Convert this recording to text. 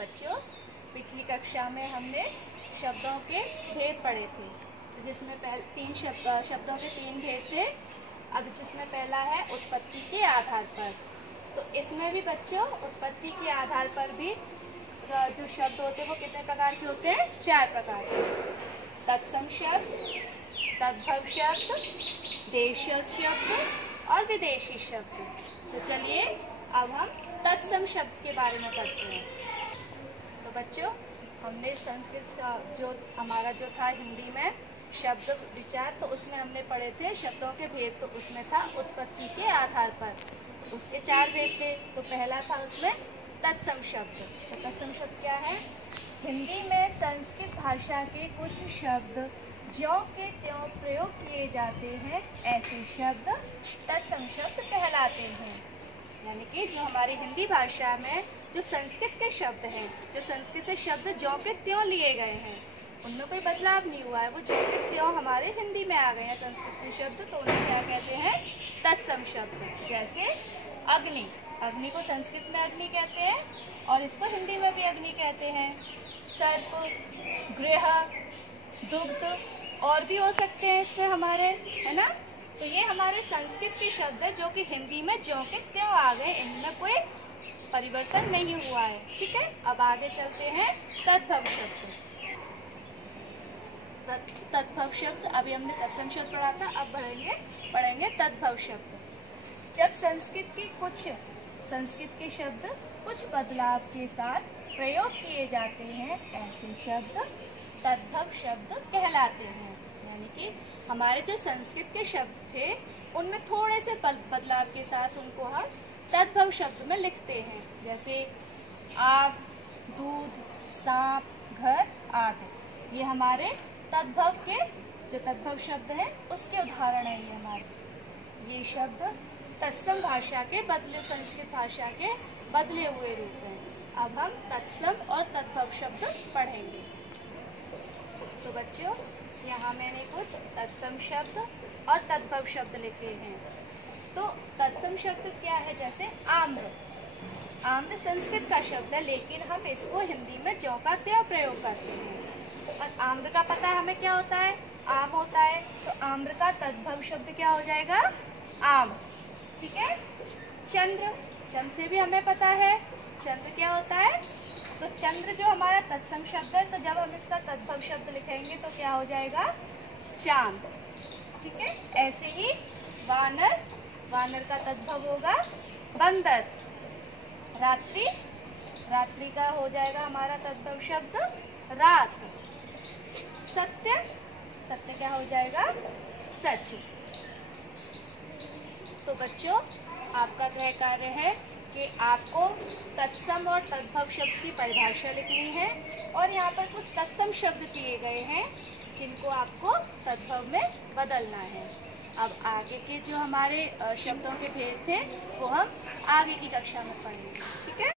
बच्चों, पिछली कक्षा में हमने शब्दों के भेद पढ़े थे, जिसमें तीन शब्दों के तीन भेद थे। अब जिसमें पहला है उत्पत्ति के आधार पर, तो इसमें भी बच्चों उत्पत्ति के आधार पर भी जो शब्द होते हैं वो कितने प्रकार के होते हैं? 4 प्रकार के। तत्सम शब्द, तद्भव शब्द, देशज शब्द और विदेशी शब्द। तो चलिए अब हम तत्सम शब्द के बारे में पढ़ते हैं। तो बच्चों, हमने संस्कृत जो हमारा जो था हिंदी में शब्द विचार, तो उसमें हमने पढ़े थे शब्दों के भेद। तो उसमें था उत्पत्ति के आधार पर, उसके 4 भेद थे। तो पहला था उसमें तत्सम शब्द। तो तत्सम शब्द क्या है? हिंदी में संस्कृत भाषा के कुछ शब्द ज्यों के त्यों प्रयोग किए जाते हैं, ऐसे शब्द तत्सम शब्द कहलाते हैं। यानी कि जो हमारी हिंदी भाषा में जो संस्कृत के शब्द हैं, जो संस्कृत से शब्द ज्यों के त्यों लिए गए हैं, उनमें कोई बदलाव नहीं हुआ है, वो ज्यों के त्यों हमारे हिंदी में आ गए हैं संस्कृत के शब्द, तो उन्हें क्या कहते हैं? तत्सम शब्द। जैसे अग्नि, अग्नि को संस्कृत में अग्नि कहते हैं और इसको हिंदी में भी अग्नि कहते हैं। सर्प, गृह, दुग्ध और भी हो सकते हैं इसमें हमारे, है ना। तो ये हमारे संस्कृत के शब्द है जो कि हिंदी में ज्यों के त्यों आ गए, इनमें कोई परिवर्तन नहीं हुआ है। ठीक है, अब आगे चलते हैं तद्भव शब्द। तद्भव शब्द, अभी हमने तत्सम शब्द पढ़ा था, अब पढ़ेंगे तद्भव शब्द। जब संस्कृत के शब्द कुछ बदलाव के साथ प्रयोग किए जाते हैं, ऐसे शब्द तद्भव शब्द कहलाते हैं। यानी कि हमारे जो संस्कृत के शब्द थे उनमें थोड़े से बदलाव के साथ उनको हम तद्भव शब्द में लिखते हैं। जैसे आग, दूध, सांप, घर आदि, ये हमारे तद्भव के जो तद्भव शब्द हैं उसके उदाहरण है। ये हमारे ये शब्द तत्सम भाषा के बदले, संस्कृत भाषा के बदले हुए रूप हैं। अब हम तत्सम और तद्भव शब्द पढ़ेंगे। तो बच्चों, यहाँ मैंने कुछ तत्सम शब्द और तद्भव शब्द लिखे हैं। तो तत्सम शब्द क्या है? जैसे आम्र, आम्र संस्कृत का शब्द है, लेकिन हम इसको हिंदी में ज्यों का त्यों प्रयोग करते हैं। और आम्र का पता है हमें क्या होता है? आम होता है। तो आम्र का तद्भव शब्द क्या हो जाएगा? आम। ठीक है। चंद्र, चंद्र से भी हमें पता है चंद्र क्या होता है। तो चंद्र जो हमारा तत्सम शब्द है, तो जब हम इसका तद्भव शब्द लिखेंगे तो क्या हो जाएगा? चांद। ठीक है। ऐसे ही वानर, वानर का तद्भव होगा बंदर। रात्रि, रात्रि का हो जाएगा हमारा तद्भव शब्द रात। सत्य, सत्य क्या हो जाएगा? सच। तो बच्चों, आपका गृह कार्य है कि आपको तत्सम और तद्भव शब्द की परिभाषा लिखनी है, और यहाँ पर कुछ तत्सम शब्द दिए गए हैं जिनको आपको तद्भव में बदलना है। अब आगे के जो हमारे शब्दों के भेद थे वो हम आगे की कक्षा में पढ़ेंगे। ठीक है।